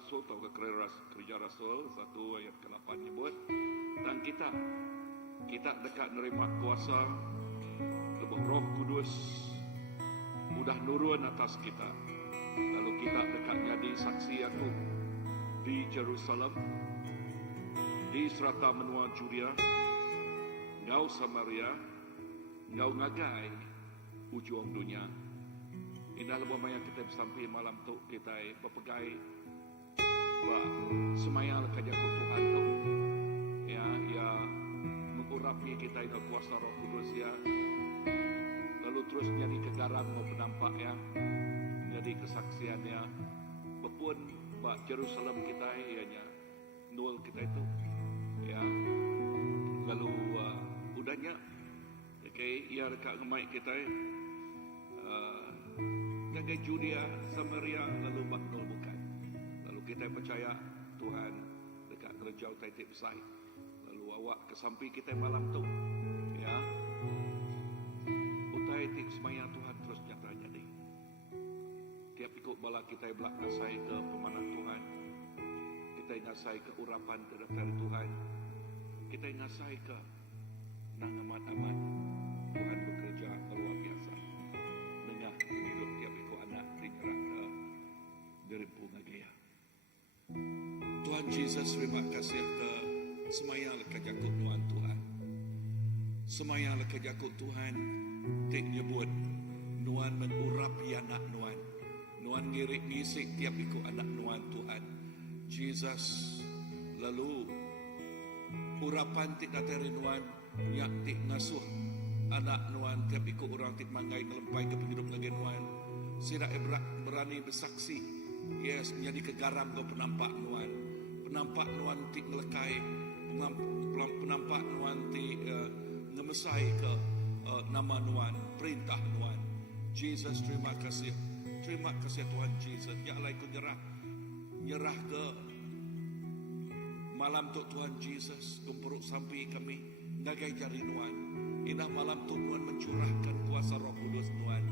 Rasul atau kerja Rasul 1 ayat ke-8 nyebut, dan kita dekat nerima kuasa lebih Roh Kudus mudah nurun atas kita. Lalu kita dekat jadi saksi aku di Jerusalem, di serata menua Judea, ngau Samaria, ngau ngagai ujung dunia. Indah lebih banyak kita sampai malam tu kita berpegai semaya kerja Tuhan tu. Ya mengurapi kita dengan kuasa Roh Kudus ya. Lalu terus jadi kegaram mau penampak ya. Jadi kesaksiannya walaupun Jerusalem kita ianya nol kita itu ya. Lalu udahnya okay, ia dekat ngemai kita jaga Judea, Samaria, lalu nol bukan. Lalu kita percaya Tuhan dekat kerja utai besar. Lalu awak kesampi kita malam tu ya. Utai semaya Tuhan terus nyata jadi. Tiap ikut bala kita belak nasai ke pemanah Tuhan. Kita nasai ke urapan dari Tuhan. Kita nasai ke nang amat-amat Tuhan bekerja luar biasa. Dengar hidup tiap ikut anak dinyerah ke deripu ngagaya. Tuhan Yesus terima kasih ke semaya kejakut Tuhan Tuhan. Semaya kejakut Tuhan tik nyebut Nuan mengurapi anak Nuan. Nuan ngirik ngisik tiap ikut anak Nuan Tuhan. Jesus lalu urapan tik datari Nuan nyak tik ngasuh anak Nuan tiap ikut orang tik manggai ngelempai ke penghidup lagi Nuan. Sidak berani bersaksi. Yes, menjadi kegaram kau penampak Nuan. Penampak Nuan tik ngelekai. Penampak Nuan tik ngemesai ke nama Nuan, perintah Nuan. Jesus terima kasih. Terima kasih Tuhan Jesus. Ya Allah ikut nyerah ke malam tu Tuhan Jesus. Kumperuk sampai kami ngagai jari Nuan. Indah malam tu Nuan mencurahkan kuasa Roh Kudus Nuan.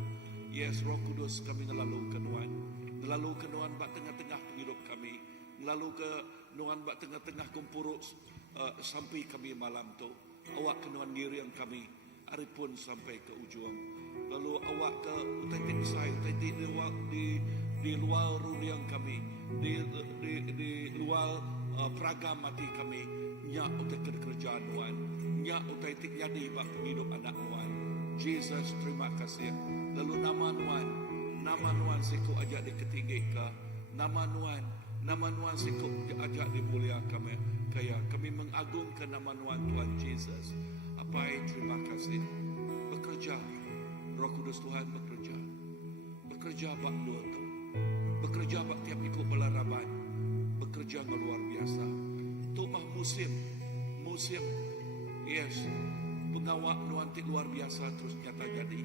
Yes, Roh Kudus kami ngelalu ke Nuan. Ngelalu ke Nuan bak tengah-tengah penghidup kami. Ngelalu ke Nuan bak tengah-tengah kumpuruk sampai kami malam tu. Awak ke Nuan ngiriang kami. Hari pun sampai ke ujung. Lalu awak ke utai-utai saya, utai-utai di luar ruliang kami, di luar peragam mati kami. Nyak utai kerjaan Nuan. Nyak utai-utai jadi bak penghidup anak Nuan. Jesus terima kasih. Lalu nama Nuan siku ajak diketinggi ke. Nama Nuan siku ajak dimulia kami. Kaya kami mengagungkan nama Nuan Tuhan Jesus. Apai terima kasih. Bekerja Roh Kudus Tuhan bekerja bak dua tu. Bekerja bak tiap ikut belaraban. Bekerja yang luar biasa. Tu mah musim. Yes. Pengawak nuanti luar biasa terus nyata jadi.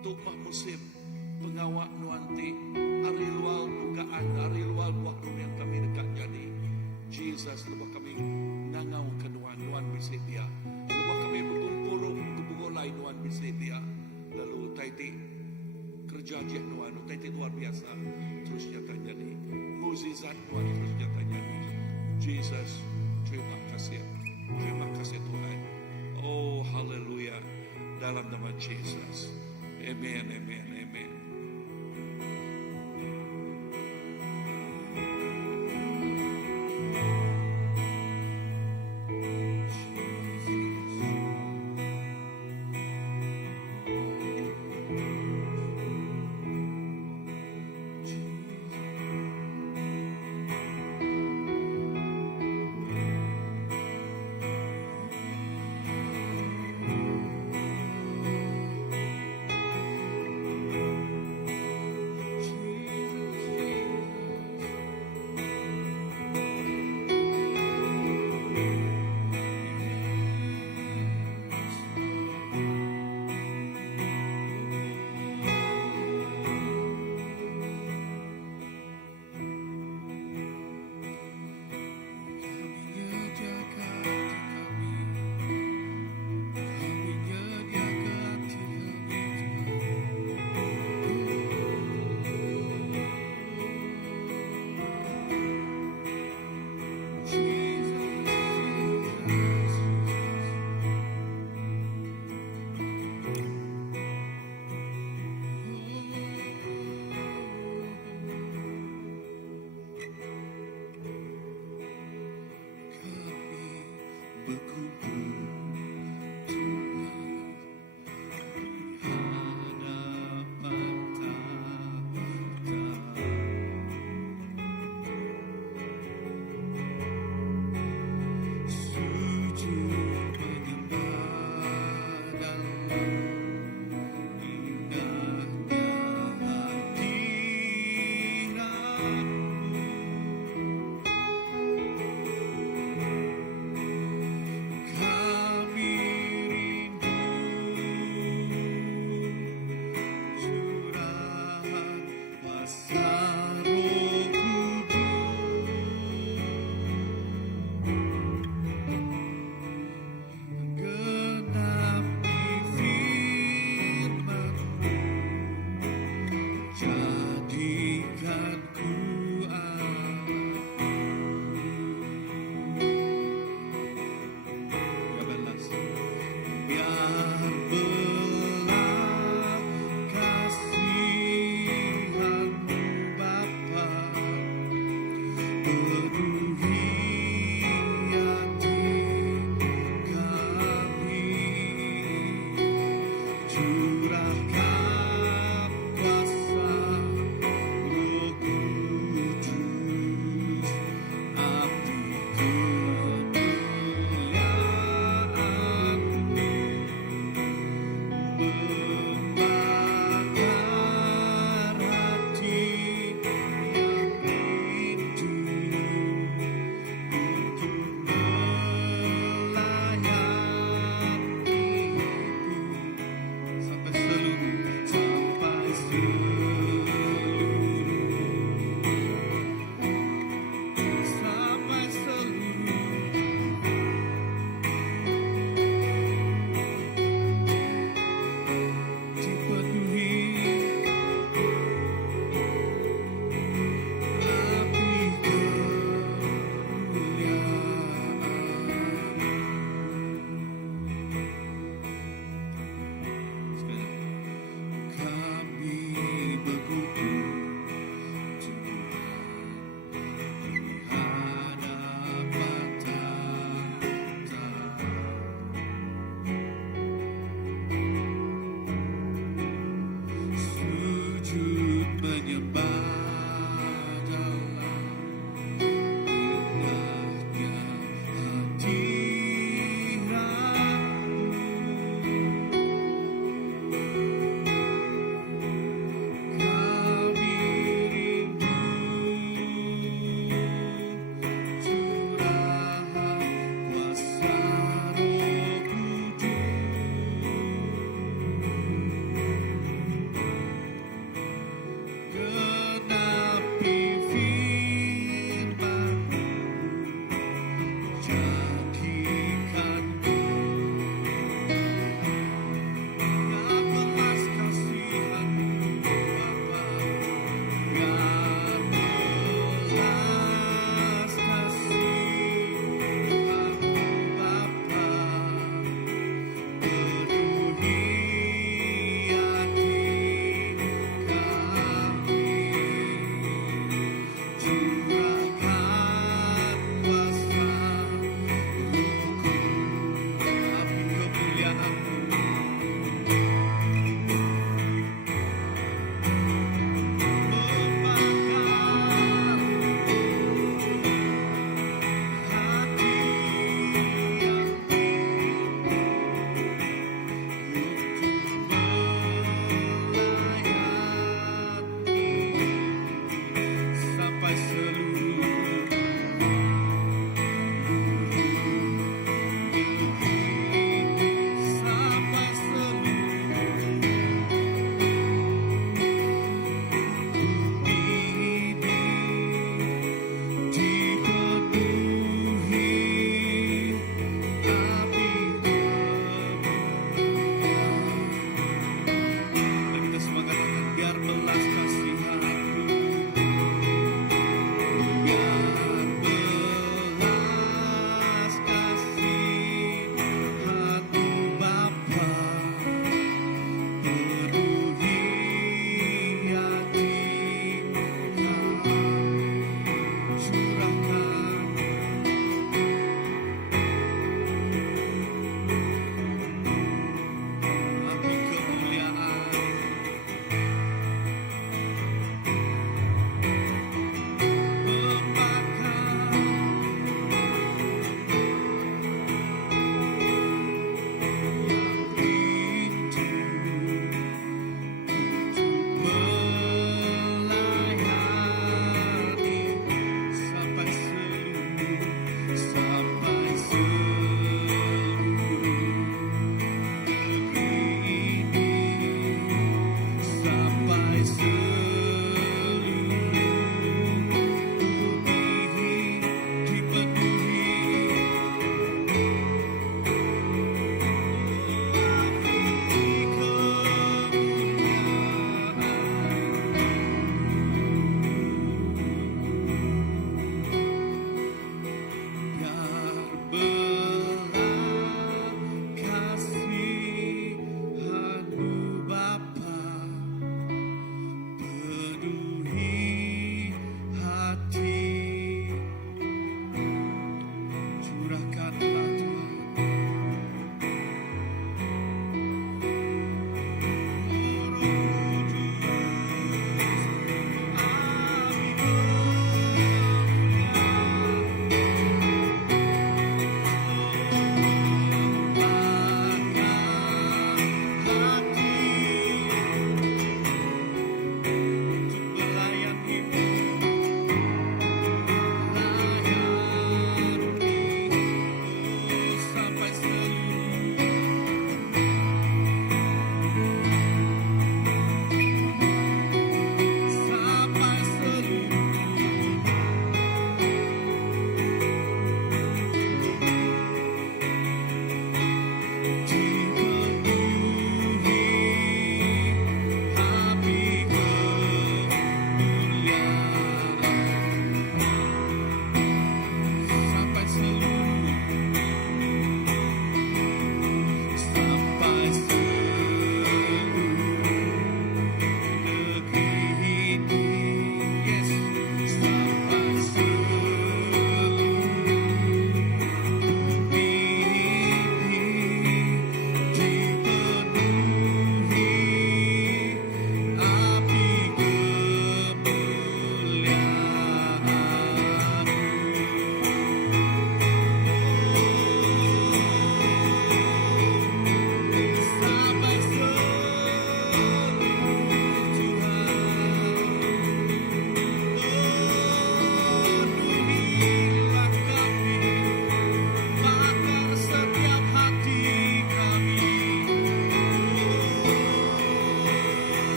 Tu mah musim. Pengawak nuanti hari luar dugaan, hari luar buah yang kami dekat jadi. Jesus lepas kami ngangau ke Nuan bisik dia. Lepas kami berkumpul kebungolai Nuan bisik dia. Lalu taiti kerja je Nuan, taiti luar biasa terus nyata jadi. Mukjizat Nuan terus nyata jadi. Jesus, terima kasih Tuhan. Oh haleluya dalam nama Jesus. Amen.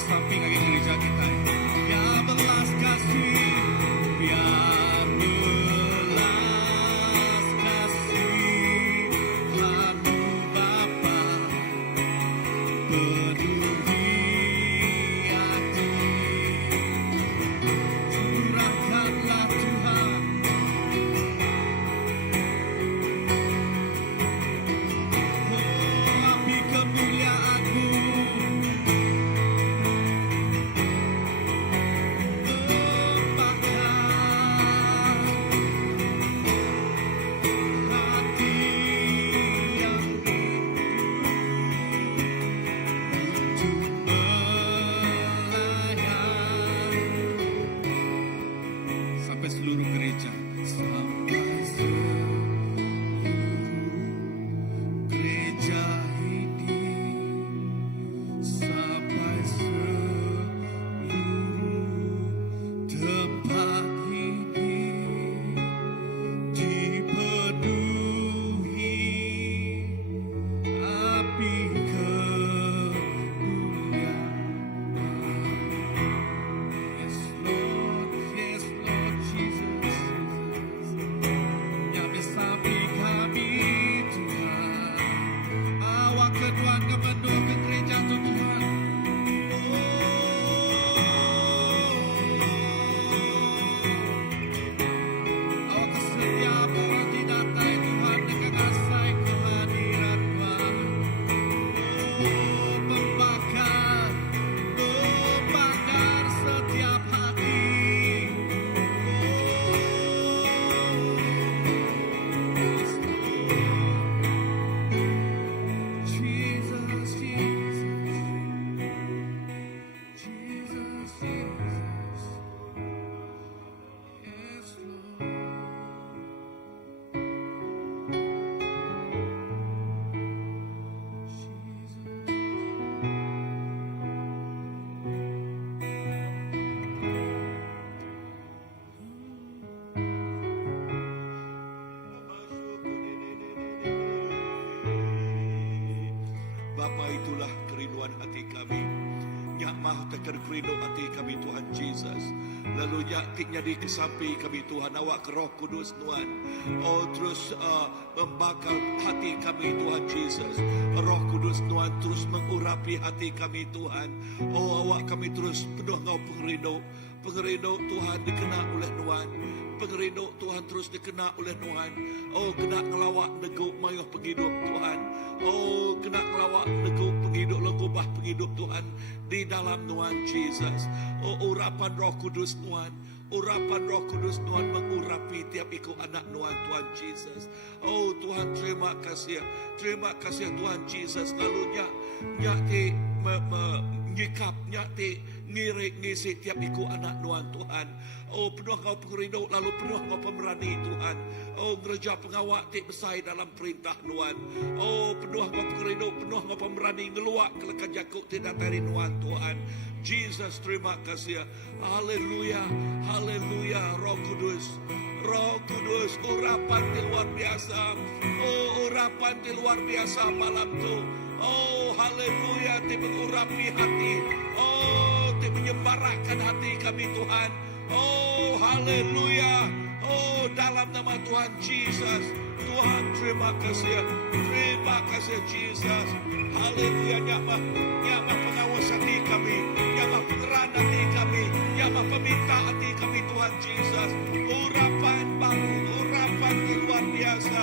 bersatu lagi gereja kita. Ya belas kasih, biar belas kasih Tuhanmu Bapa penuhi hati. Curahkanlah Tuhan api kemuliaan-Mu, sampai seluruh gereja, sampai seluruh gereja ini, sampai seluruh tempat ini dipenuhi api kemuliaan. Yes Lord Jesus, yang besapi kami Tuhan. Awak keduaan kepenuh ke gereja Tuhan. Awak setiap orang didatai Tuhan dengan kasih kehadiran-Mu. Membakar setiap hati. Jesus, Jesus, Jesus, yes Lord. Bapa, itulah kerinduan hati kami. Nyak mah tekan kerindu hati kami Tuhan Jesus. Lalu nyak tiknya di kesampi kami Tuhan, awak ke Roh Kudus Tuhan. Oh terus membakar hati kami Tuhan Jesus. Roh Kudus Tuhan terus mengurapi hati kami Tuhan. Oh awak kami terus penuh Engkau pengerindu. Pengerindu Tuhan dikena oleh Tuhan. Pengerindu Tuhan terus dikena oleh Tuhan. Oh kena ngelawak neguk mayuh penghidup Tuhan. Oh kena ngelawak neguk penghidup legubah penghidup Tuhan di dalam Tuhan Jesus. Oh urapan Roh Kudus Tuhan. Urapan Roh Kudus Tuhan mengurapi tiap ikut anak Tuhan Jesus. Oh Tuhan terima kasih. Terima kasih Tuhan Jesus. Lalu nyati menyikap nyati ngirik ngisi tiap ikut anak Tuhan. Oh penuh Engkau pengerindu, lalu penuh Engkau pemerani Tuhan. Oh gereja pengawak tik besai dalam perintah Tuhan. Oh penuh Engkau pengerindu, penuh Engkau pemerani ngeluak kelekan jakuk tidak dari Tuhan. Jesus terima kasih. Haleluya, haleluya. Roh Kudus, Roh Kudus, urapan di luar biasa. Oh urapan di luar biasa malam tu. Oh haleluya, ti mengurapi hati. Oh ti menyembarahkan hati kami Tuhan. Oh haleluya. Oh dalam nama Tuhan Jesus. Tuhan terima kasih. Terima kasih Jesus. Haleluya. Nyamah pengawas hati kami. Nyamah pengeran hati kami. Nyamah peminta hati kami Tuhan Jesus. Urapan baru. Urapan di luar biasa.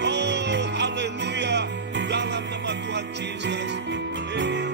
Oh haleluya. Dalam nama Tuhan Jesus. Amen.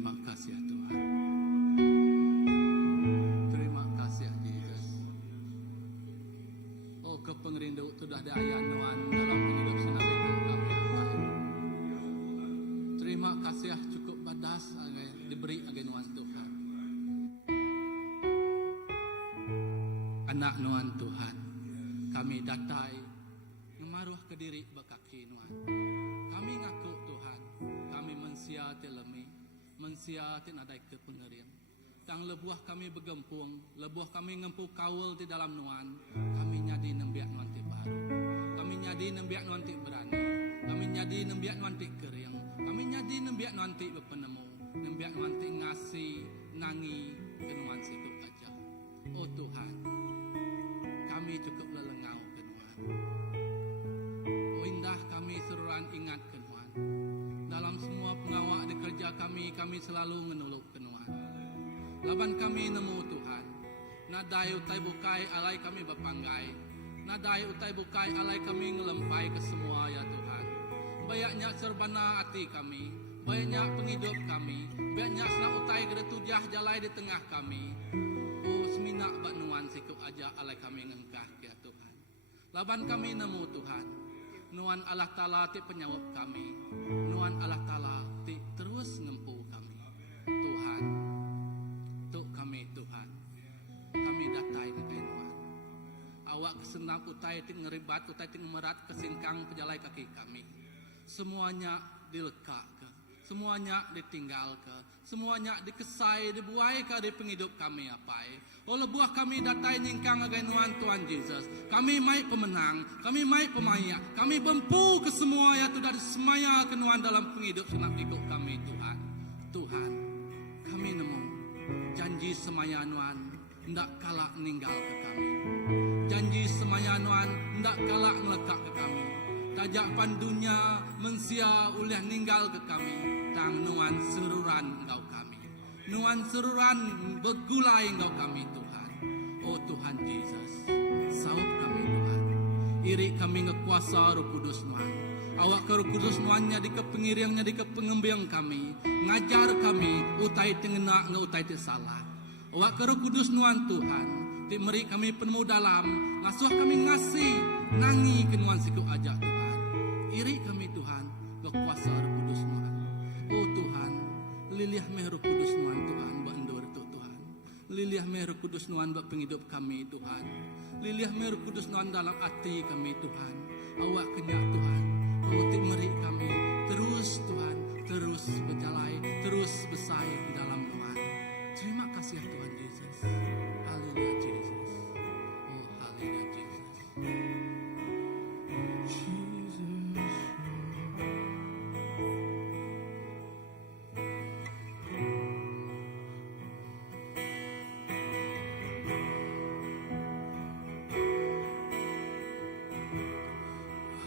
Terima kasih ya Tuhan. Terima kasih ya Jesus. Oh kepengerindu sudah ada ayat Tuhan dalam hidup senarai kami apa. Terima kasih ya cukup badas agai diberi agai Tuhan Tuhan. Anak Tuhan Tuhan, kami datai ngemaruh ke diri bekaki Tuhan. Kami ngaku Tuhan, kami mensia telemi, mensia tinadai ke pengerian. Tang lebuah kami bergempung, lebuah kami ngempu kawul di dalam Tuhan. Kami nyadi nembiak Tuhan ti baru. Kami nyadi nembiak Tuhan ti berani. Kami nyadi nembiak Tuhan ti kering. Kami nyadi nembiak Tuhan ti berpenemu. Nembiak Tuhan ti ngasih, nangi ke Tuhan situ aja. Oh Tuhan, kami cukup lelengau ke Tuhan. Oh indah kami seruan ingat ke Tuhan. Dalam semua pengawak di kerja kami selalu menuluk ke Tuhan. Laban kami nemu Tuhan. Nadai utai bukai alai kami berpanggai. Nadai utai bukai alai kami ngelempai ke semua ya Tuhan. Banyaknya serbana hati kami. Banyak penghidup kami. Banyak senang utai geretujah jalai di tengah kami. Oh seminak bak nuan siku aja alai kami ngengkah ya Tuhan. Laban kami nemu Tuhan. Nuan Allah Ta'ala ti penyawab kami. Nuan Allah Ta'ala ti terus ngempu kami. Tuhan. Tuk kami Tuhan. Kami datai ke Tuhan. Awak kesenap utai ti ngeribat utai ti ngemerat kesingkang pejalai kaki kami. Semuanya dilekak ke. Semuanya ditinggal ke. Semuanya dikesai, dibuai ke di penghidup kami apai. Oleh buah kami datai nyingkang agai Tuhan Tuhan Yesus. Kami mai pemenang, kami mai pemaya. Kami bempu ke semua ya tu dari semaya ke Tuhan dalam penghidup senap ikut kami Tuhan. Tuhan, kami nemu janji semaya Tuhan ndak kalah ninggal ke kami. Janji semaya Tuhan ndak kalah melekat ke kami. Tajak pandunya mensia ulih ninggal ke kami. Tang nuan seruran engkau kami. Nuan seruran bergulai engkau kami Tuhan. Oh Tuhan Yesus, saup kami Tuhan. Iri kami ngekuasa Roh Kudus Tuhan. Awak ke Roh Kudus Tuhannya di kepengiriangnya di kepengembiang kami. Ngajar kami utai tengena ngautai te salah. Awak ke Roh Kudus Tuhan Tuhan. Di meri kami penemu dalam. Ngasuh kami ngasih nangi kenuan siku aja Tuhan. Iri kami Tuhan ngekuasa Roh Kudus Tuhan. Oh Tuhan, liliah meh Roh Kudus Tuhan Tuhan bandur tu Tuhan. Liliah meh Roh Kudus Tuhan bak penghidup kami Tuhan. Liliah meh Roh Kudus Tuhan dalam hati kami Tuhan. Awak kenyak Tuhan. Oh timeri kami terus Tuhan, terus berjalai, terus besai di dalam Tuhan. Terima kasih ya Tuhan Yesus. Haleluya Jesus. Oh haleluya Jesus.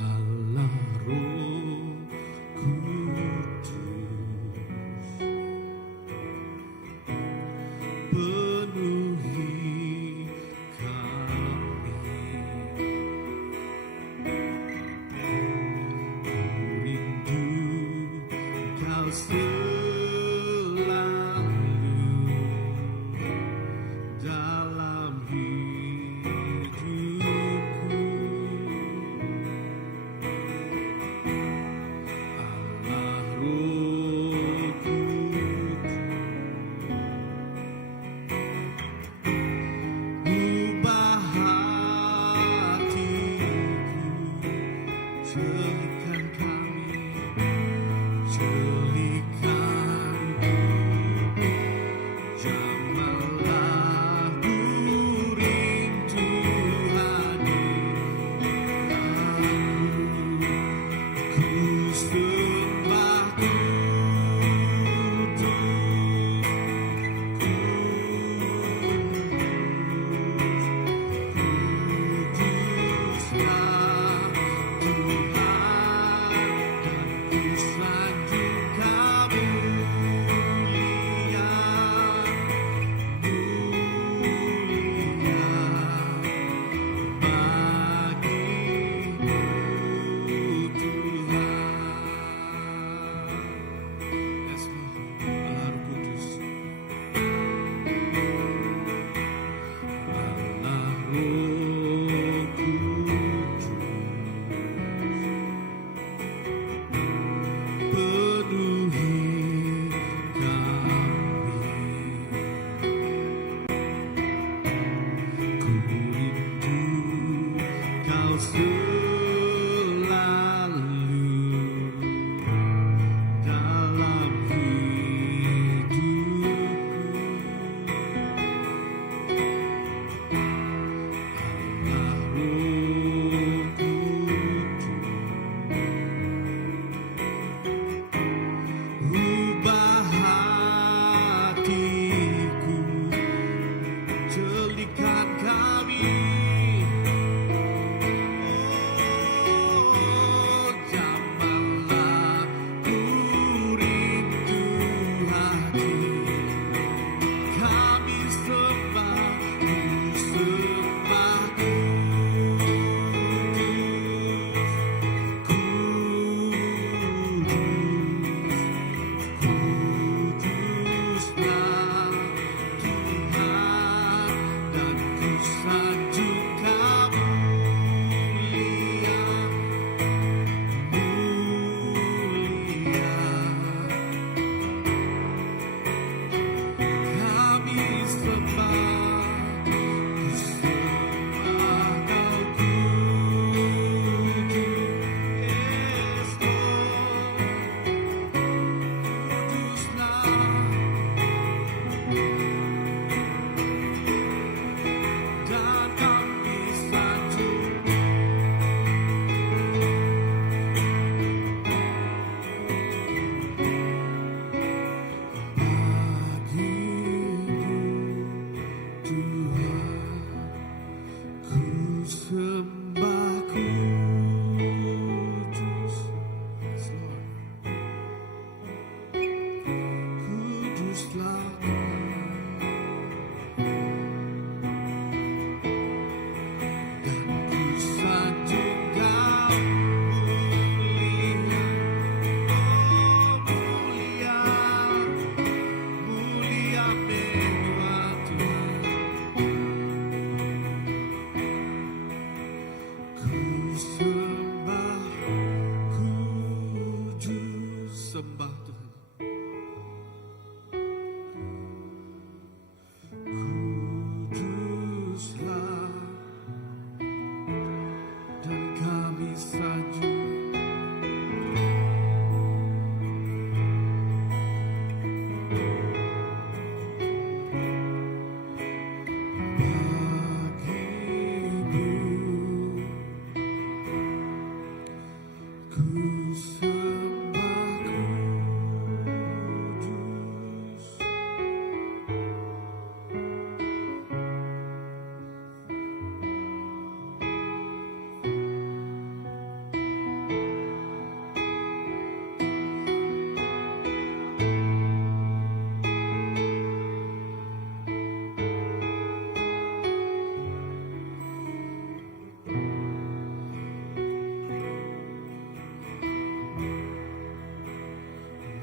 Allah Roh Kudus penuhi kami. Rindu Kau selalu dalam hidupku. Allah Roh Kudus, ubah hatiku, jadikan kami, jadikan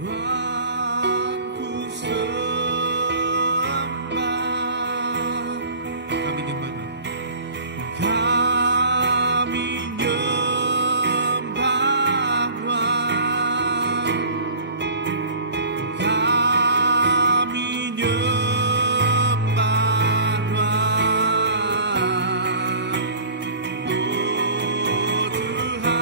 Tuhan ku sembah. Kami nyembah Tuhan. Kami nyembah Tuhan. Kami nyembah Tuhan. Oh Tuhan.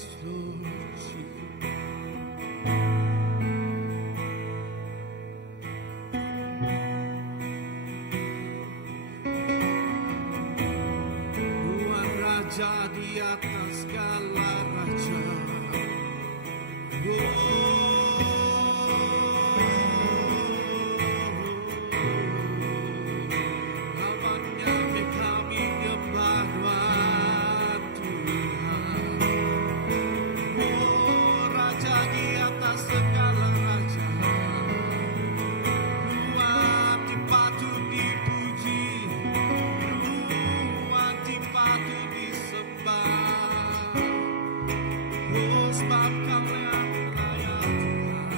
Yes, Lord Jesus. Tuhan Raja di atas segala raja. Namanya kami nyembah Tuhan. Raja di atas segala raja. Tuhan dipatut dipuji, Tuhan dipatut disembah. Sebab Kau yang layak Tuhan.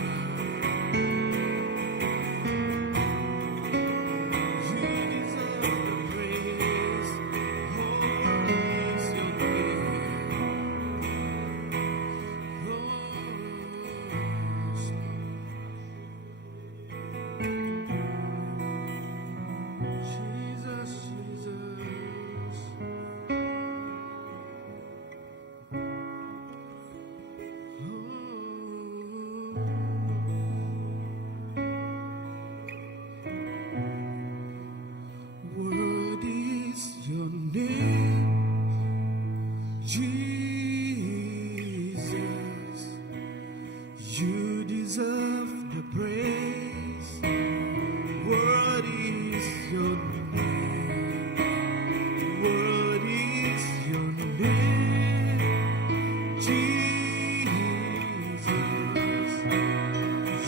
You deserve the praise. Holy is your name. Jesus, Jesus. What is your name, Jesus? You deserve the praise. What is your name? What is your name, Jesus?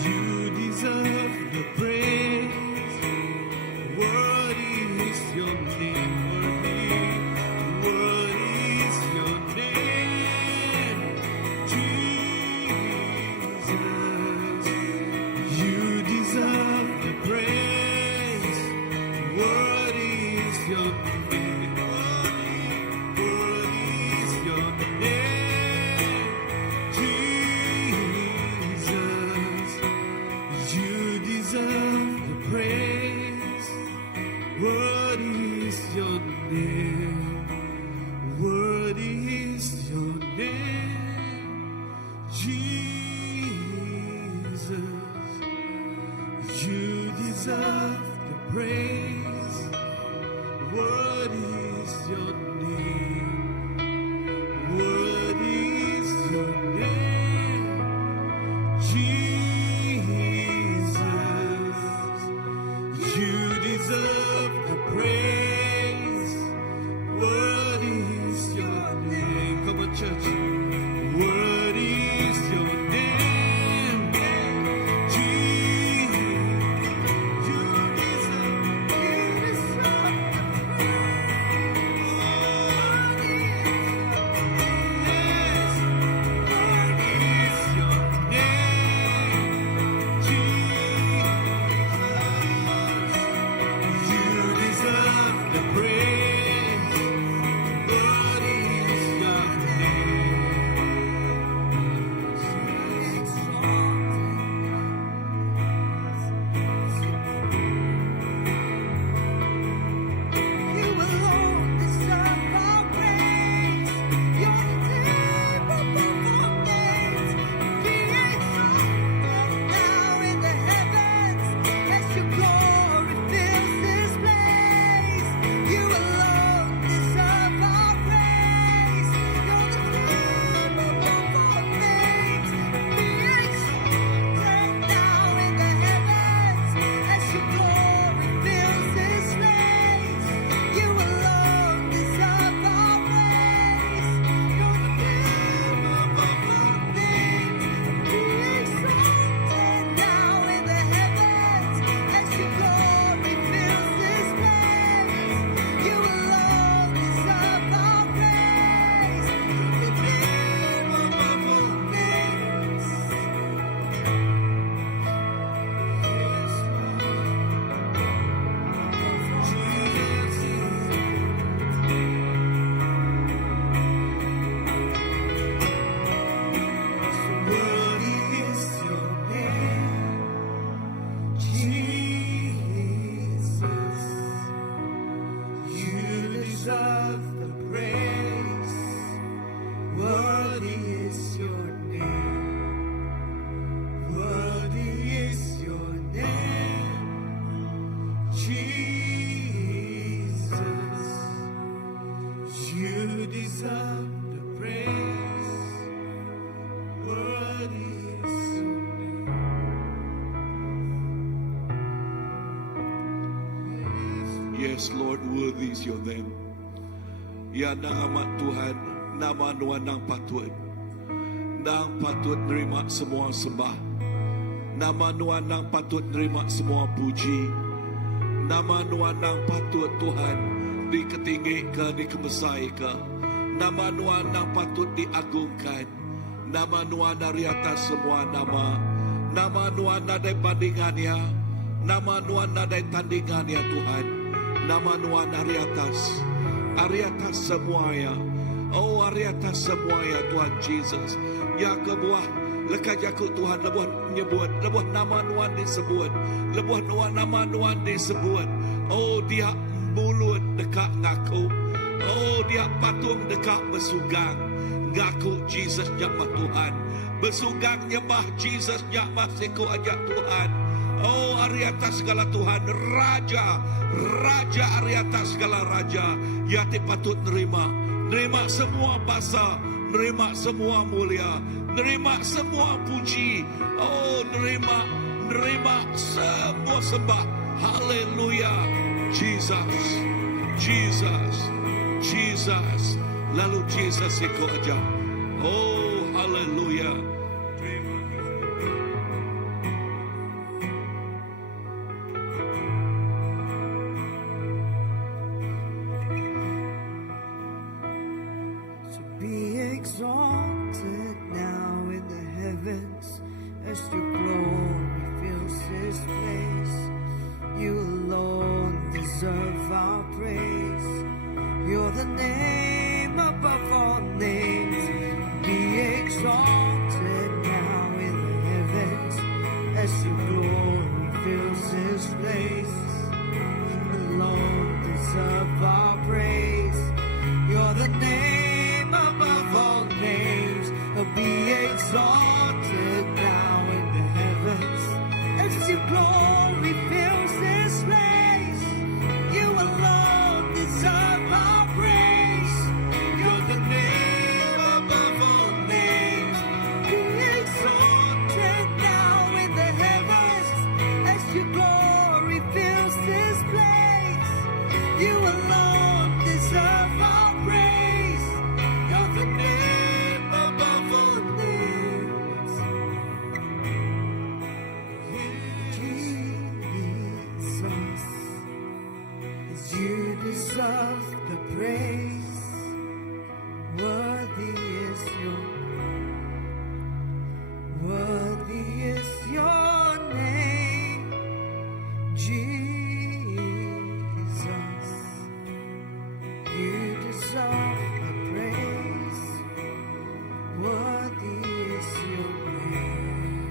You deserve the praise. What is your name? What is your name, Jesus? You deserve the praise. What is your name? What is your name, Jesus? You deserve the praise. What is your name? What is your name, Jesus? You deserve the praise. What is your name? What is your name, Jesus? You deserve the praise. What is your name? Come on, church. What is your name, Jesus? You deserve the praise. Yes, Lord, worthy is your name. Ya nang amat Tuhan, nama Nuan nang patut. Nang patut nerima semua sembah. Nama Nuan nang patut nerima semua puji. Nama Nuan nang patut Tuhan diketinggikan, dikebesarkan. Nama Nuan nang patut diagungkan. Nama Nuan dari atas semua nama. Nama Nuan ada bandingannya. Nama Nuan ada tandingannya Tuhan. Nama Nuan dari atas. Dari atas semuanya. Oh, dari atas semuanya Tuhan Jesus. Ya kebuah lekat jakut Tuhan lebuh nyebut, lebuh nama Nuan disebut, lebuh nama Nuan disebut. Oh, dia mulut dekat ngaku. Oh, dia patung dekat bersugang. Ngaku Jesus nyembah Tuhan. Bersugang nyembah Jesus nyembah siku ajak Tuhan. Oh, hari atas segala Tuhan, Raja, Raja hari atas segala Raja. Ya patut nerima, nerima semua bahasa, nerima semua mulia, nerima semua puji. Oh, nerima semua sembah. Haleluya. Jesus, Jesus, Jesus. Lalu Jesus ikut aja. Oh, haleluya. Be exalted now in the heavens as your glory fills this place. You alone deserve our praise. You're the name above all names. Be exalted now in the heavens as your glory fills this place. You alone deserve our praise. You're the name above all names. Be exalted now in the heavens as your glory fills this place. You alone deserve our praise. You're the name above all names. Be exalted now in the heavens as your glory fills this place. You alone deserve our praise. You're the name above all names. Jesus, you deserve the praise. Worthy is your name, Jesus. You deserve the praise. Worthy is your name.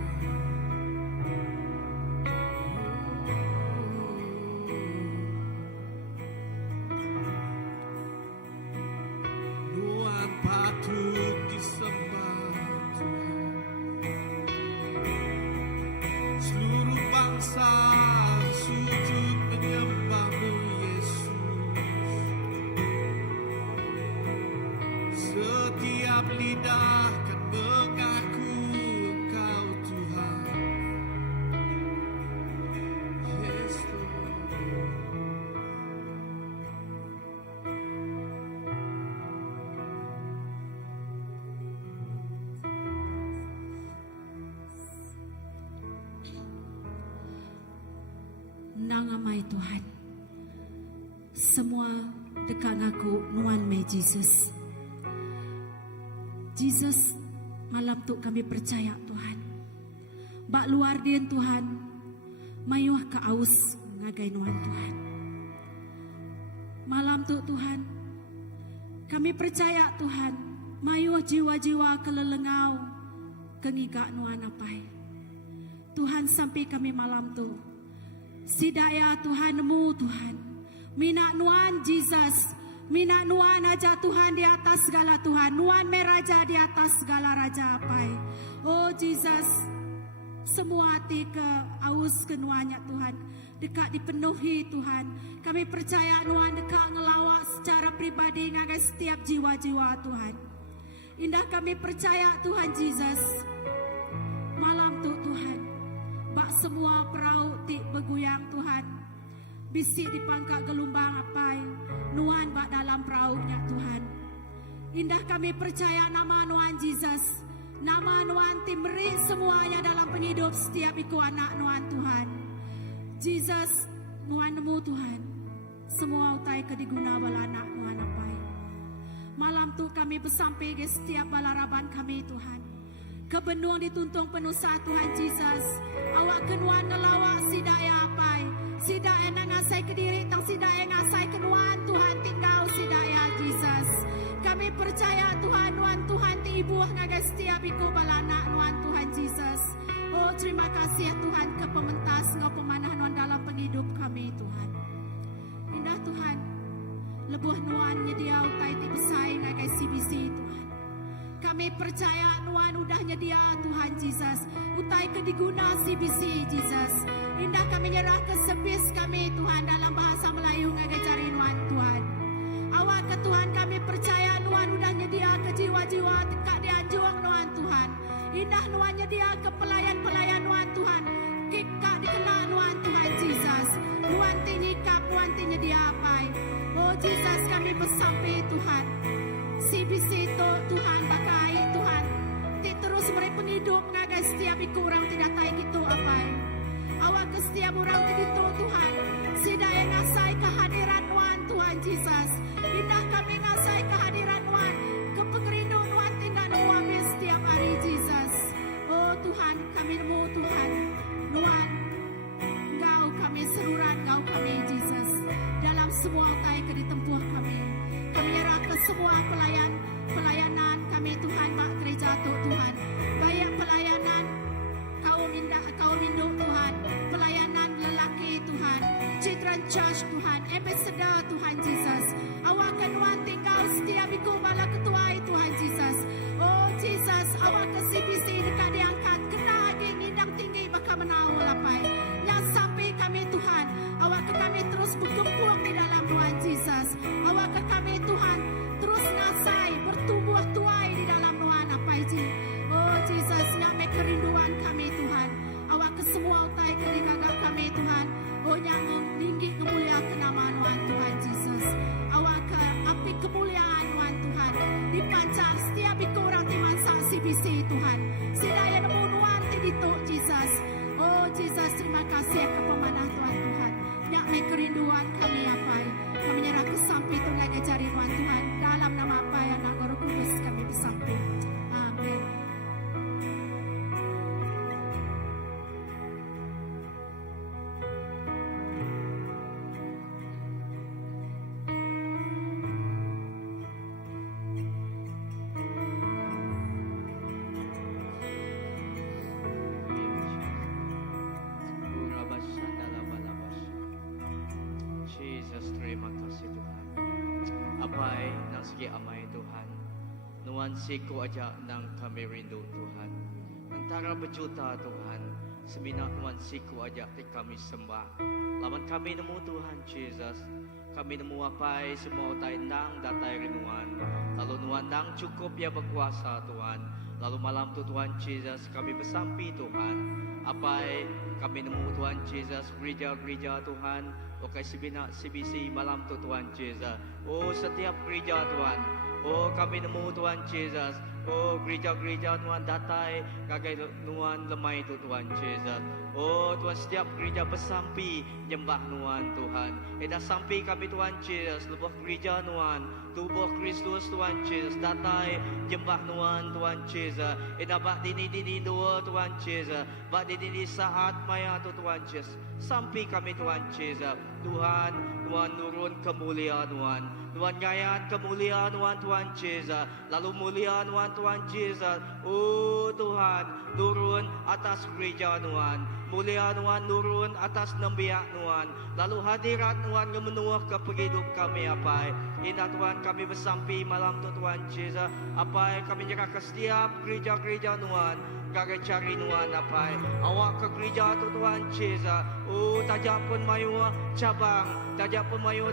Nuan patut disembah Tuhan. Seluruh bangsa sujud menyembah-Mu Yesus. Setiap lidah kan mengaku Engkau Tuhan. Yes, Lord. Nangamai Tuhan. Semua dekat ngaku Nuan me Jesus. Jesus, malam tu kami percaya Tuhan. Bak luar dian Tuhan, mayuh ke aus ngagai Nuan Tuhan. Malam tu Tuhan, kami percaya Tuhan, mayuh jiwa-jiwa kelelengau kengigak Nuan apai. Tuhan sampai kami malam tu, sidaya Tuhanmu Tuhan. Mina Nuan Jesus. Mina Nuan aja Tuhan di atas segala Tuhan. Nuan meraja di atas segala raja apai. Oh Jesus. Semua hati ke aus ke Nuannya Tuhan. Dekat dipenuhi Tuhan. Kami percaya Nuan dekat ngelawak secara pribadi ngagai setiap jiwa-jiwa Tuhan. Indah kami percaya Tuhan Jesus. Malam tu Tuhan. Bak semua perahu ti bergoyang Tuhan. bisik di pangkak gelombang apai, Nuan bak dalam perahunya Tuhan. Indah kami percaya nama Nuan Jesus, nama Nuan timberi semuanya dalam penghidup setiap ikut anak Nuan Tuhan. Jesus, Nuan nemu Tuhan, semua utai kediguna bala anak Nuan apai. Malam tu kami bersampai ke setiap balaraban kami Tuhan. Kebenuang dituntung penuh sah Tuhan Jesus. Awak kenuan ngelawak sidaya apai. Sidaya nangasai ke diri tang sidaya ngasai kenuan Tuhan tinggal sidaya Jesus. Kami percaya Tuhan Nuan Tuhan ti ibuah ngagai setiap iku balana Nuan Tuhan Jesus. Oh terima kasih ya Tuhan ke pementas ngau pemanah Nuan dalam penghidup kami Tuhan. Indah Tuhan. Lebuh Nuan nyedia utai ti besai ngagai CBC Tuhan. Kami percaya Nuan udah nyedia Tuhan Jesus. Utai kediguna CBC Jesus. Indah kami nyerah ke sebis kami Tuhan dalam bahasa Melayu ngagai cari Nuan Tuhan. Awak ke Tuhan kami percaya Nuan udah nyedia ke jiwa-jiwa tekak dianjuang Nuan Tuhan. Indah Nuan nyedia ke pelayan-pelayan Nuan Tuhan. Kikak dikenal Nuan Tuhan Jesus. Nuan ti nyikap, Nuan ti nyedia apai. Oh Jesus kami bersampai Tuhan. CBC itu Tuhan bakai Tuhan. Ti terus beri penghidup ngagai setiap iku orang tidak tahu gitu apai. Awak ke setiap orang begitu Tuhan. Sidaya ngasai kehadiran Nuan Tuhan Jesus. Indah kami ngasai kehadiran Nuan. Kepengerindu Nuan tidak nemu habis setiap hari Jesus. Oh Tuhan kami nemu Tuhan. Nuan Engkau kami seruran Engkau kami Jesus. Dalam semua utai ke ditempuh kami. Kami nyerah ke semua pelayanan kami Tuhan bak gereja Tuhan. Banyak pelayanan kaum induk Tuhan. Pelayanan lelaki Tuhan. Children Church Tuhan. Ambassador Tuhan Jesus. Awak kenuan tinggal setiap iku bala ketuai Tuhan Jesus. Oh Jesus awak ke CBC dekat diangkat. Kena lagi ngindang tinggi bakal menau lapai. Yang sampai kami Tuhan. Awak ke kami terus bergembung di dalam Tuhan Jesus. Awak ke kami Tuhan terus ngasai bertumbuh tuai di dalam Tuhan apa itu. Oh Jesus nyampe kerinduan kami Tuhan. Awak ke semua utai kedigagak kami Tuhan. Oh yang tinggi kemuliaan nama Tuhan Tuhan Jesus. Awak ke api kemuliaan Tuhan Tuhan. Dipancar setiap iku orang timansa CBC Tuhan. Sidaya nemu Tuhan tidituk Jesus. Oh Jesus terima kasih ke pemanah Tuhan Tuhan. Nyampe kerinduan kami apa. Kami nyerah ke sampai Tuhan ke cari Tuhan Tuhan. Dalam nama apa yang nak Roh Kudus kami bersampai. Amin. Jesus, terima kasih Tuhan. Apai nang sige amay Tuhan. Nuan siko aja nang kami rindu Tuhan. Antara berjuta Tuhan. Seminak nuan siko aja ti kami sembah. Laman kami nemu Tuhan Jesus. Kami nemu apai semua utai nang datai rinuan. Lalu nuan nang cukup ya berkuasa Tuhan. Lalu malam tu Tuhan Jesus kami bersampi Tuhan. Apai kami nemu Tuhan Jesus gereja-gereja Tuhan. Okai sibina CBC malam tu Tuhan Jesus. Oh setiap gereja Tuhan. Oh kami nemu Tuhan Jesus. Oh gereja-gereja Tuhan datai kagai nuan lemai tu Tuhan Jesus. Oh Tuhan setiap gereja bersampi nyembah nuan Tuhan. Eda sampai kami Tuhan Jesus lebuh gereja nuan. Tubuh Kristus Tuhan Jesus datai nyembah nuan Tuhan Jesus. Eda bak dini dua Tuhan Jesus. Bak dini saat maya tu Tuhan Jesus. Sampai kami Tuhan Jesus. Tuhan nurun kemuliaan Tuhan. Tuhan ngayat kemuliaan Tuhan Jesus. Lalu mulia Tuhan Jesus. Oh Tuhan nurun atas gereja Tuhan. Mulia Tuhan nurun atas nembiak Tuhan. Lalu hadirat Tuhan memenuh ke penghidup kami apa. Indah Tuhan, kami bersampi malam tu Tuhan Yesus. Apa yang kami nyerahkan setiap gereja-gereja Tuhan, gagai cari Tuhan apa awak ke gereja tu Tuhan Yesus. Oh, tajak pun mayu cabang, tajak pun mayu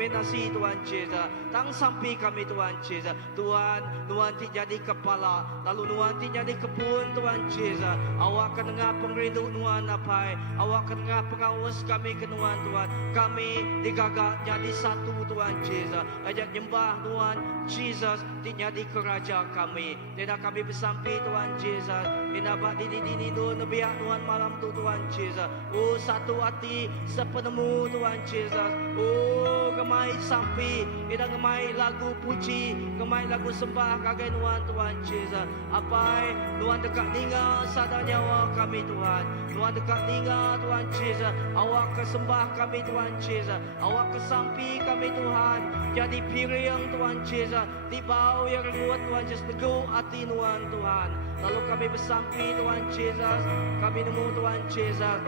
menasi Tuhan Yesus. Tang sampai kami Tuhan Yesus. Tuhan ti jadi kepala, lalu Tuhan ti jadi kebun Tuhan Yesus. Awak akan dengar pengrindu Tuhan apa, awak akan dengar pengawas kami ke Tuhan. Kami digagak jadi satu Tuhan Yesus. Ajak nyembah Tuhan Yesus ti jadi keraja kami. Tidak kami bersampai Tuhan Yesus. Tidak bak dini tu nebiak Tuhan malam tu Tuhan Yesus. Oh, satu hati sepenemu Tuhan Yesus. Oh, gemai sampai, tidak gemai lagu puji, gemai lagu sembah kagai Tuhan Yesus. Apa Tuhan dekat tinggal sadar nyawa kami Tuhan. Tuhan dekat tinggal Tuhan Yesus. Awak kesembah kami Tuhan Yesus. Awak kesampi kami Tuhan. Jadi piring Tuhan Yesus. Tibau yang kuat Tuhan Yesus. Teguh hati Tuhan. Lalu kami bersampi Tuhan Yesus. Kami nemu Tuhan Yesus.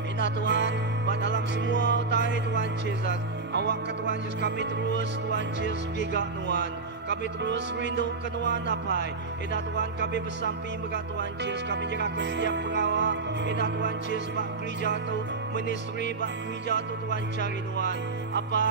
Ina Tuhan, dalam semua utai Tuhan Yesus. Awak ke Tuhan Yesus, kami terus Tuhan Yesus gigak Tuhan. Kami terus rindu ke Tuhan apa. Ina Tuhan, kami bersampi mereka Tuhan Yesus. Kami jaga ke setiap pengawal. Ina Tuhan Yesus, bak gereja tu, ministry bak gereja tu Tuhan cari Tuhan. Apa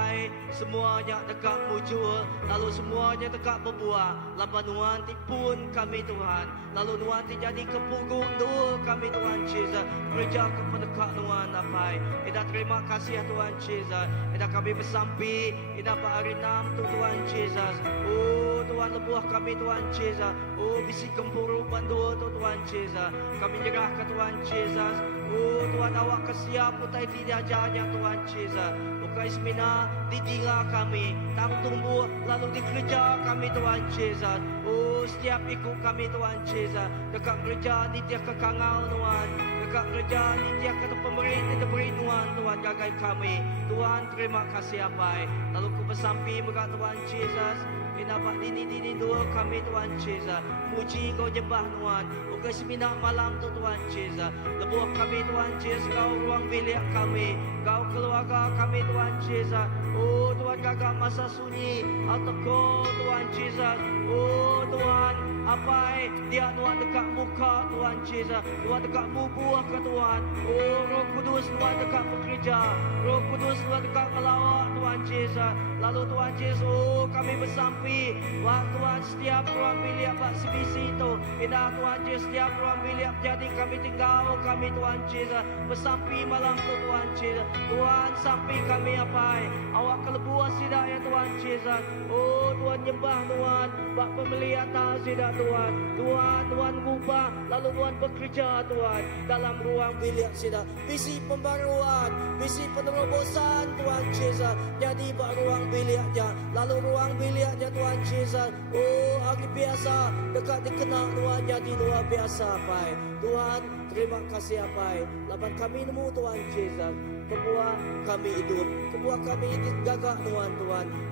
semuanya dekat muncul, lalu semuanya dekat berbuah. Lapan Tuhan tipun kami Tuhan. Lalu Tuhan jadi kepunggung doa kami Tuhan Yesus. Gereja kepada dekat Tuhan apa. Ina terima kasih Tuhan Yesus. Ina kami bersampi. Ina pak hari 6 tu Tuhan Yesus. Oh Tuhan lebuah kami Tuhan Yesus. Oh bisi kempuru bandu tu Tuhan Yesus. Kami nyerah ke Tuhan Yesus. Oh Tuhan awak kesiap utai tidak jahanya Tuhan Yesus. Bukan ismina di tinggal kami. Tang tumbuh lalu di gereja kami Tuhan Yesus. Oh setiap ikut kami Tuhan Yesus. Dekat gereja ni tiap kekangau Tuhan. Dekat gereja ni tiap kata pemerintah diberi Tuhan jagai kami. Tuhan terima kasih apa. Lalu ku bersampi mereka Tuhan Yesus. Inapak dini dua kami Tuhan Yesus. Puji kau jembah Tuhan. Bukan semina malam tu Tuhan Yesus. Lebuh kami Tuhan Yesus. Kau ruang bilik kami. Kau keluarga kami Tuhan Yesus. Oh Tuhan gagak masa sunyi. Atau kau Tuhan Yesus. Oh Tuhan. Apa dia Tuhan dekat muka Tuhan Yesus. Tuhan dekat buah ke Tuhan. Oh Roh Kudus Tuhan dekat bekerja. Roh Kudus Tuhan dekat melawak Tuhan Yesus. Lalu Tuhan Yesus, oh kami bersampi. Wah Tuhan setiap ruang bilik Pak CBC itu. Indah Tuhan Yesus setiap ruang bilik jadi kami tinggal kami Tuhan Yesus. Bersampi malam tu Tuhan Yesus. Tuhan sampai kami apa? Awak kelebuah sidak ya Tuhan Yesus. Oh Tuhan nyembah Tuhan. Bak pemelihatan sidak Tuhan. Tuhan ubah. Lalu Tuhan bekerja Tuhan. Dalam ruang bilik sidak. Visi pembaruan. Visi penerobosan Tuhan Yesus. Jadi bak ruang biliknya. Lalu ruang biliknya Tuhan Yesus. Oh hari biasa. Dekat dikenal Tuhan jadi luar biasa apa. Tuhan terima kasih apa. Lapan kami nemu Tuhan Yesus. Kebuah kami hidup. Kebuah kami hidup gagak Tuhan.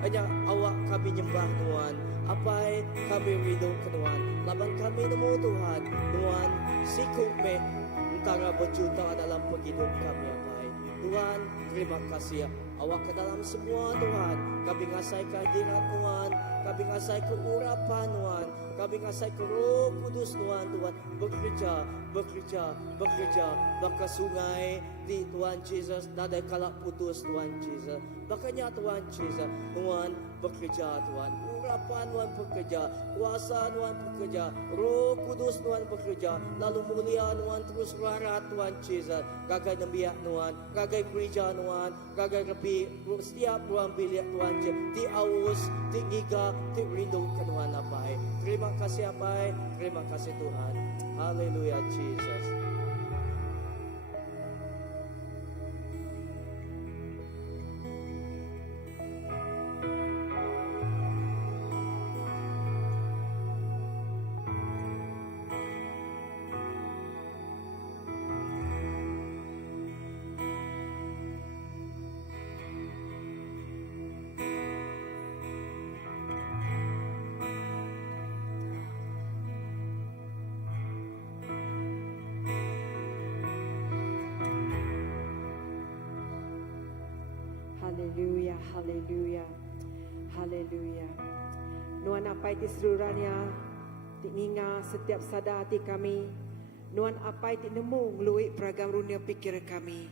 Hanya awak kami nyembah Tuhan. Apa kami rindu ke Tuhan. Lapan kami nemu Tuhan. Tuhan sikuk me. Antara berjuta dalam penghidup kami apa. Tuhan terima kasih. Awak ke dalam semua Tuhan. Kami ngasai kehadiran Tuhan. Kami ngasai keurapan Tuhan. Kami ngasai ke Roh Kudus Tuhan. Bekerja. Baka sungai di Tuhan Yesus. Nadai kalak putus Tuhan Yesus. Makanya Tuhan Yesus. Tuhan bekerja Tuhan. Urapan Tuhan bekerja. Kuasa Tuhan bekerja. Roh Kudus Tuhan bekerja. Lalu mulia Tuhan terus rarat Tuhan Yesus. Gagai nembiak Tuhan. Gagai gereja Tuhan. Gagai lebih setiap ruang bilik Tuhan Yesus. Di aus, di giga, di rindu ke Tuhan apa. Terima kasih apa. Terima kasih Tuhan. Haleluya Jesus. Haleluya, haleluya, haleluya. Nuan apa itu seluruhnya, ti ninga setiap sadar hati kami. Nuan apa itu nemu ngeluik peragam runia pikir kami.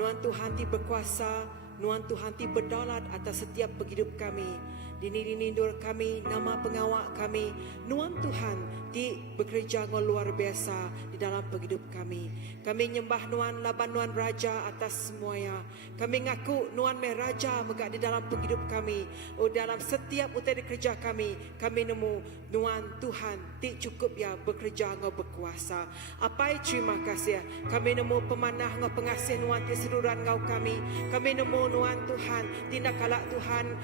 Nuan Tuhan ti berkuasa, Nuan Tuhan ti berdaulat atas setiap penghidup kami. Dini-dini kami, nama pengawal kami. Nuan Tuhan ti bekerja dengan luar biasa di dalam penghidup kami. Kami nyembah Nuan laban Nuan Raja atas semuanya. Kami ngaku Nuan me Raja megak di dalam penghidup kami. Oh, dalam setiap utai kerja kami nemu Nuan Tuhan ti cukup ya bekerja dengan berkuasa. Apa terima kasih. Kami nemu pemanah dengan pengasih Nuan ti seluruhan ngau kami. Kami nemu Nuan Tuhan tindak kalak Tuhan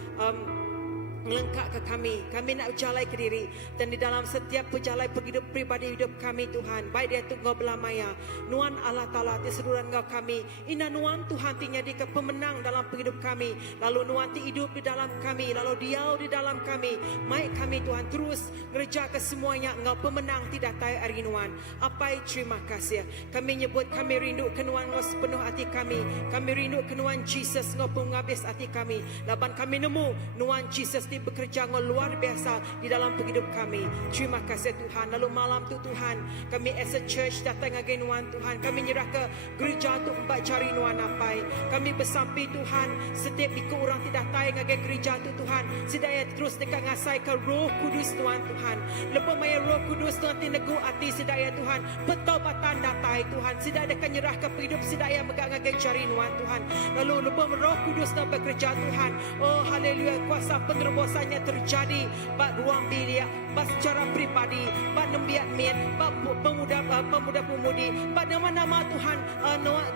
melengkap ke kami. Kami nak berjalai ke diri. Dan di dalam setiap berjalai penghidup pribadi hidup kami Tuhan. Baik dia tu ngau belamaya. Nuan Allah Ta'ala di seluruh ngau kami. Ina Nuan Tuhan ti nyadikan pemenang dalam penghidup kami. Lalu Nuan ti hidup di dalam kami. Lalu diau di dalam kami. Mai kami Tuhan terus ngerja ke semuanya. Ngau pemenang tidak tahu hari Nuan. Apa terima kasih. Kami nyebut kami rindu ke Nuan ngau sepenuh hati kami. Kami rindu ke Nuan Jesus ngau penghabis hati kami. Laban kami nemu Nuan Jesus bekerja dengan luar biasa di dalam penghidup kami. Terima kasih Tuhan. Lalu malam tu Tuhan, kami as a church datang lagi Nuan Tuhan. Kami nyerah ke gereja untuk membuat cari Nuan apai. Kami bersampai Tuhan, setiap ikut orang tidak tahu lagi gereja tu Tuhan. Sedaya terus dekat ngasai ke Roh Kudus Tuhan Tuhan. Lepas maya Roh Kudus Tuhan tinegu hati sedaya Tuhan. Pertobatan datai Tuhan. Sedaya dekat nyerah ke hidup sedaya megak lagi cari Nuan Tuhan. Lalu lepas Roh Kudus Tuhan bekerja Tuhan. Oh haleluya, kuasa penerobosannya terjadi bak ruang bilik, bak secara pribadi, bak nembiat miat, bak pemuda-pemudi, bak nama-nama Tuhan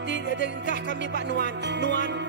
di engkah kami bak Nuan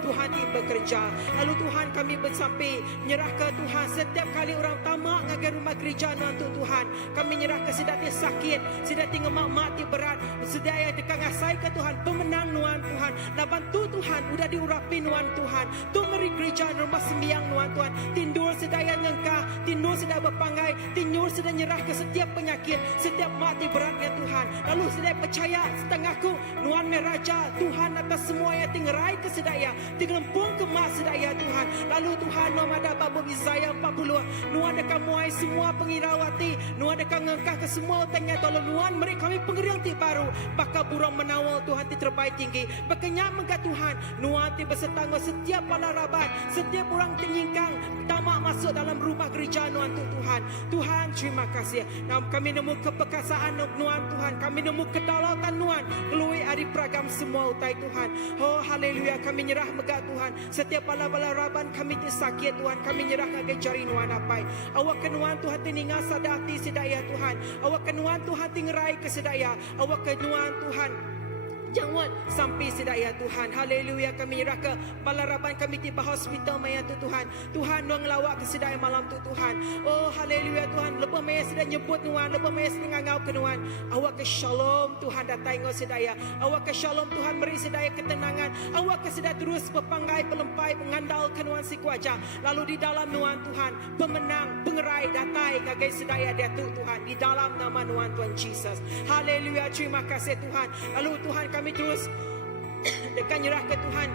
Tuhan di bekerja. Lalu Tuhan kami bersampai nyerah ke Tuhan setiap kali orang tamak ngagai rumah gereja Nuan tu Tuhan. Kami nyerah ke sedati sakit, sedati ngemak mati berat, sedaya dekat ngasai ke Tuhan pemenang Nuan Tuhan. Laban tu Tuhan udah diurapi Nuan Tuhan. Tu ngeri gereja rumah sembiang Nuan Tuhan. Tindur sedaya ngengkah, tindur sedaya berpangai, tindur sedaya nyerah ke setiap penyakit, setiap mati beratnya Tuhan. Lalu sedaya percaya setengahku Nuan Meraja Tuhan atas semua yang tinggerai ke sedaya, tingelempung ke mak sedaya Tuhan. Lalu Tuhan Nuan ada bab Isaiah 40, Nuan dekat muai semua pengirawati, Nuan dekat ngengkah ke semua utangnya tolong Nuan mereka kami pengeriang ti baru, bakal burung menawal Tuhan ti terbaik tinggi, berkenyang mengkat Tuhan, Nuan ti bersetangguh setiap palarabat, setiap orang tingingkang tamak masuk dalam rumah gereja Nuan tu Tuhan. Tuhan terima kasih. Kami nemu kepekasaan Nuan Tuhan. Kami nemu kedaulatan Nuan. Keluar hari peragam semua utai Tuhan. Oh haleluya, kami nyerah megak Tuhan. Setiap bala-bala raban kami sakit Tuhan. Kami nyerah kagai jari Nuan apai. Awak ke Nuan Tuhan tiningah sadati sedaya Tuhan. Awak ke Nuan Tuhan tinggerai ke sedaya. Awak ke Nuan Tuhan jangan sampai sedaya Tuhan. Haleluya, kami nyerah ke balaraban kami tiba hospital maya tu Tuhan. Tuhan Nuan ngelawak ke sedaya malam tu Tuhan. Oh haleluya Tuhan. Lepas maya sedang nyebut Nuan, lepas maya sedang ngau ke Nuan. Awak ke shalom Tuhan datang ngau sedaya. Awak ke shalom Tuhan beri sedaya ketenangan. Awak ke sedaya terus berpanggai pelempai mengandal ke Nuan si kuaja. Lalu di dalam Nuan Tuhan pemenang pengerai datai ngagai sedaya dia tu Tuhan. Di dalam nama Nuan Tuhan Jesus. Haleluya, terima kasih Tuhan. Lalu Tuhan kami terus dekat nyerah ke Tuhan.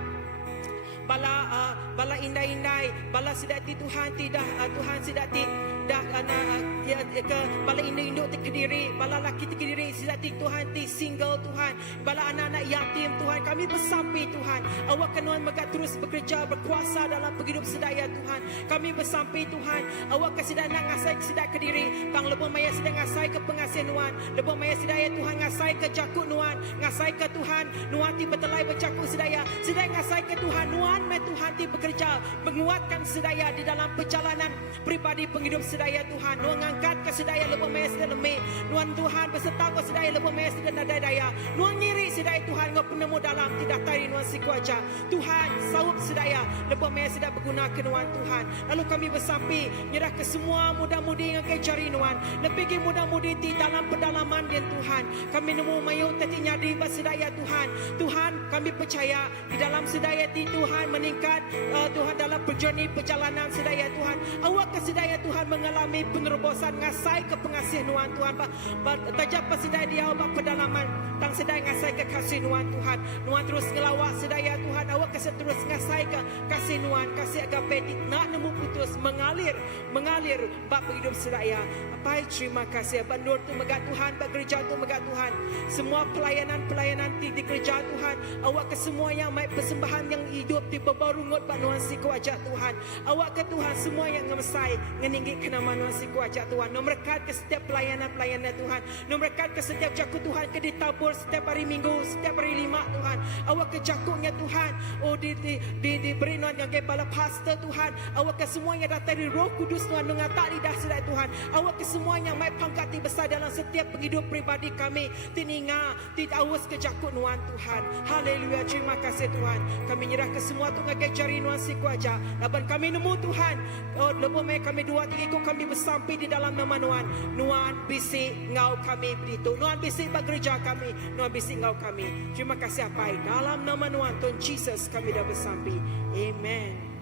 Bala indai-indai, bala sedati Tuhan tidak Tuhan sedati dah ke bala induk ti Kediri, bala laki ti Kediri sedati Tuhan ti single Tuhan, bala anak-anak yatim Tuhan. Kami bersampai Tuhan. Awak kenuan megak terus bekerja berkuasa dalam penghidup sedaya Tuhan. Kami bersampai Tuhan. Awak kesedang nak ngasai kesedak Kediri, tang lepas maya sedang ngasai ke pengasih Nuan, lepas maya sedaya Tuhan ngasai ke Jakut Nuan, ngasai ke Tuhan Nuan ti betelai bercakut sedaya, sedang ngasai ke Tuhan Nuan me Tuhan ti bekerja menguatkan sedaya di dalam perjalanan pribadi penghidup sedaya Tuhan. Nuan angkat ke sedaya lepas maya sedang lemih, Nuan Tuhan beserta ke sedaya lepas maya sedang daya, Nuan ngiri sedaya Tuhan ngau penemu dalam tidak tari Nuan si kuaja. Tuhan sawup sedaya lepas maya sedang berguna ke Nuan Tuhan. Lalu kami bersampai nyerah ke semua muda-mudi yang cari Nuan, lebih ke muda-mudi di dalam pedalaman dan Tuhan. Kami nemu mayu teti nyadi bersedaya Tuhan. Tuhan kami percaya di dalam sedaya di Tuhan meningkat Tuhan dalam perjalanan sedaya Tuhan. Awak ke sedaya Tuhan mengalami penerobosan ngasai ke pengasih Nuan Tuhan. Tajap sedaya dia awak pedalaman tang sedaya ngasai ke kasih Nuan Tuhan. Nuan terus ngelawak sedaya Tuhan. Awak kasih terus ngasai ke kasih Nuan. Kasih agape nak nemu putus mengalir bab hidup sedaya. Apai terima kasih. Bandur tu megat Tuhan, bab gereja tu megat Tuhan. Semua pelayanan di gereja Tuhan. Awak ke semua yang mai persembahan yang hidup di bebarungut bab Nuan si kuaja Tuhan. Awak ke Tuhan semua yang ngemesai ngeninggi ke nama Nuan si kuaja Tuhan. Nombrekat ke setiap pelayanan Tuhan. Nombrekat ke setiap jaku Tuhan ke ditabur setiap hari Minggu, setiap hari 5 Tuhan. Awak ke jakunya Tuhan. Oh diberi Nuan yang kepala pastor Tuhan. Awak ke semua yang datang dari Roh Kudus Tuhan mengatak lidah sedaya Tuhan. Awak ke semua yang mai pangkat besar dalam setiap penghidup pribadi kami. Tininga, titawas ke jakut Nuan Tuhan. Haleluya, terima kasih Tuhan. Kami nyerah ke semua tu ngagai cari Nuan si kuaja. Laban kami nemu Tuhan. Oh lepas mai kami 2-3 ikut kami bersampai di dalam nama Nuan. Nuan bisik ngau kami begitu. Nuan bisik bagi gereja kami. Nuan bisik ngau kami. Terima kasih apai. Dalam nama Nuan Tuhan Jesus kami dah bersampai. Amen.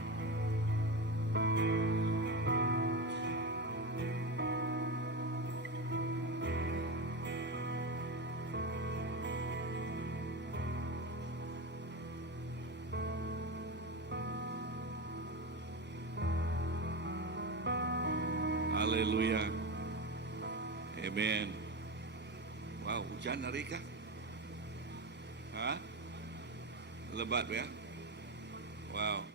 Haleluya. Amen. Wow, hujan hari kah? Lebat ya? Wow.